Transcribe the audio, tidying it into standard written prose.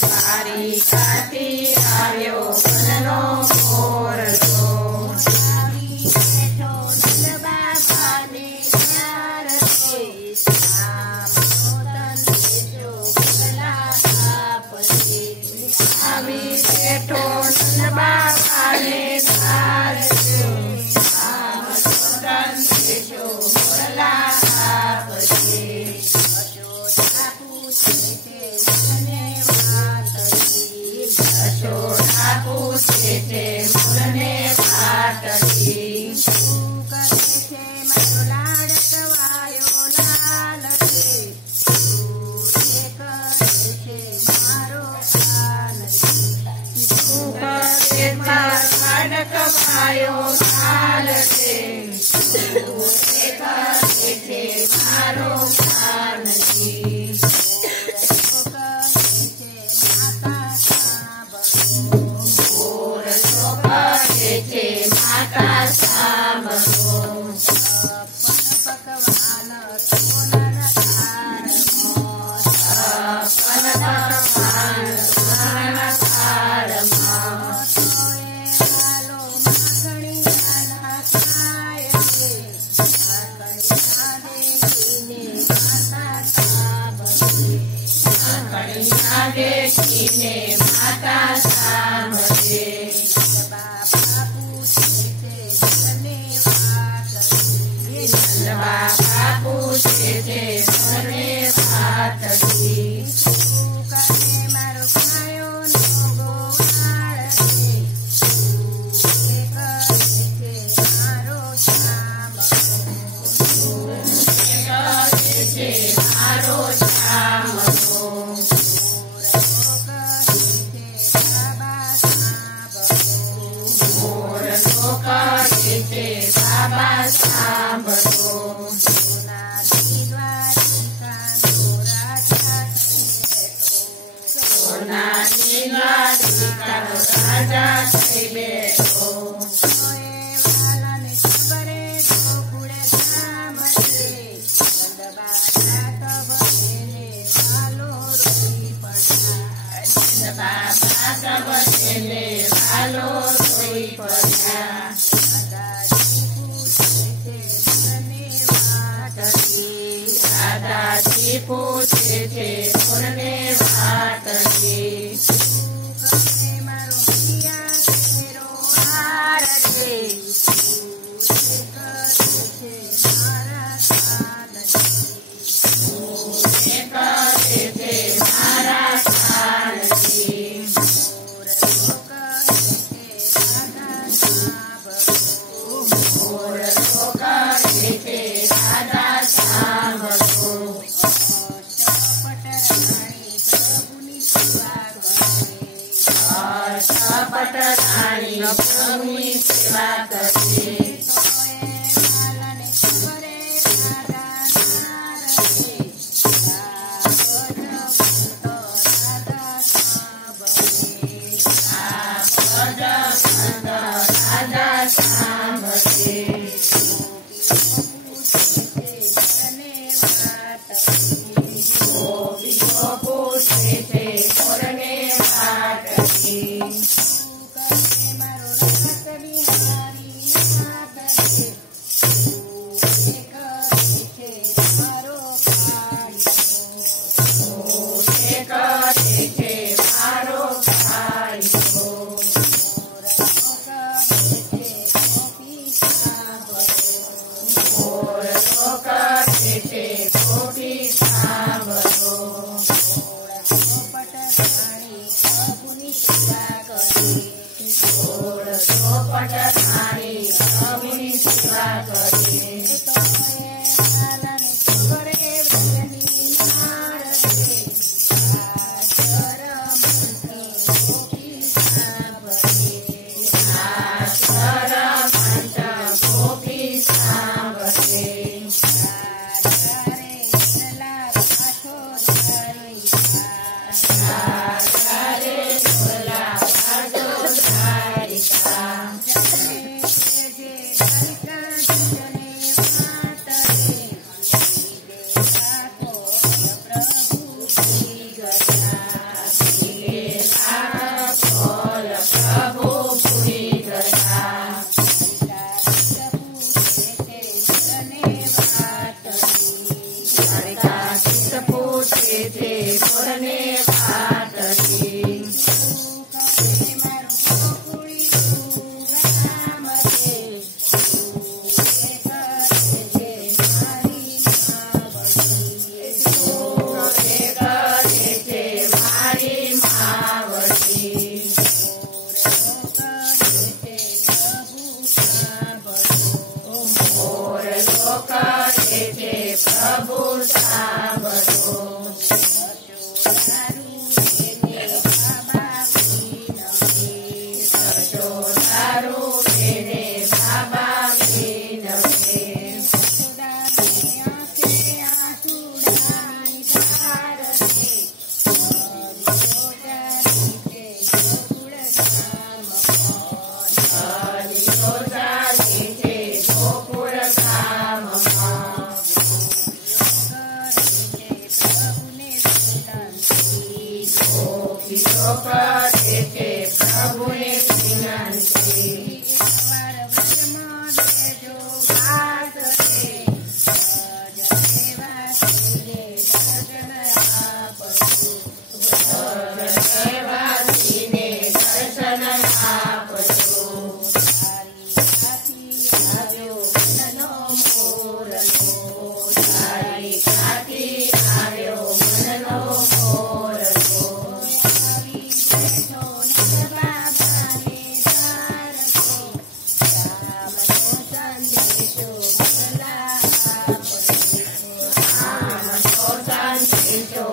તારી કાથી આવ્યો વનનો મોરલો. આવી બેઠો બાબાને ધારજો, આમ સોદન દેજો મોરલા આપજે. યશોદા પૂછે છે મોરને વાટડી. શું કરે છે મારો લાડકવાયો લાલ રે, શું કરે છે મારો લાલ રે. શું કરે લાડકવાયો લાલ રે, શું કરે છે મારો લાલ રે. માતા સાંભળો, પકવાન સોનર થાળમાં, હાલો માખણી નાના ખાય છે, દેખીને માતા સાંભળે. બાપા પૂછે છે મને વાતડી. શું કરે મારો ખાયો નો ગોવાળ રે, શું કરે છે મારો ચામડો, શું કરે છે મારો ચામડો. મોરલો કરે છે બાબા સાંભળો. સોનાની દ્વારિકાનો રાજા થઈ બેઠો, વાલાને ખબરે ગોકુળે ધામ રે, બાબા કબને વાલો રોઈ પડ્યા, બાબા કબને વાલો રોઈ પડ્યા. દાદાજી પૂછે છે મોરને વાટડી. શું કરે મારો પિયા તેરો હાર રે, શું કરે છે મારા સાલજી, શું કરે છે મારા સાલજી. મોરલો કહે છે દાદા સાંભળો, મોરલો કહે છે દાદા સાંભળો. પટરાણી પ્રભુની સેવા કરશે, વાલાને ખબરે દાદા સાંભળે, દાદા સાંભળે. ગોપીઓ પૂછે છે મોરને વાટડી. મારો રાત બિહારી નાથ રે, શું કરે છે મારો કાળિયો, શું કરે છે મારો કાળિયો. મોરલો કહે છે ગોપી સાંભળો, મોરલો કહે છે ગોપી સાંભળો. દીકરો કરે છે પ્રભુને વિનંતી. એકવાર વ્રજમાં દેજો વાત રે, વ્રજદેવાસીને દર્શન આપજો. વ્રજદેવાસીને દર્શન આપજો. તારી કાથી આવ્યો મનનો મોરલો. તારી કાથી આવ્યો મનનો મોરલો. આવી બેઠો નંદબાબાને તારકે, રામનો સંદેશો મોકલા આપજો. રામનો સંદેશો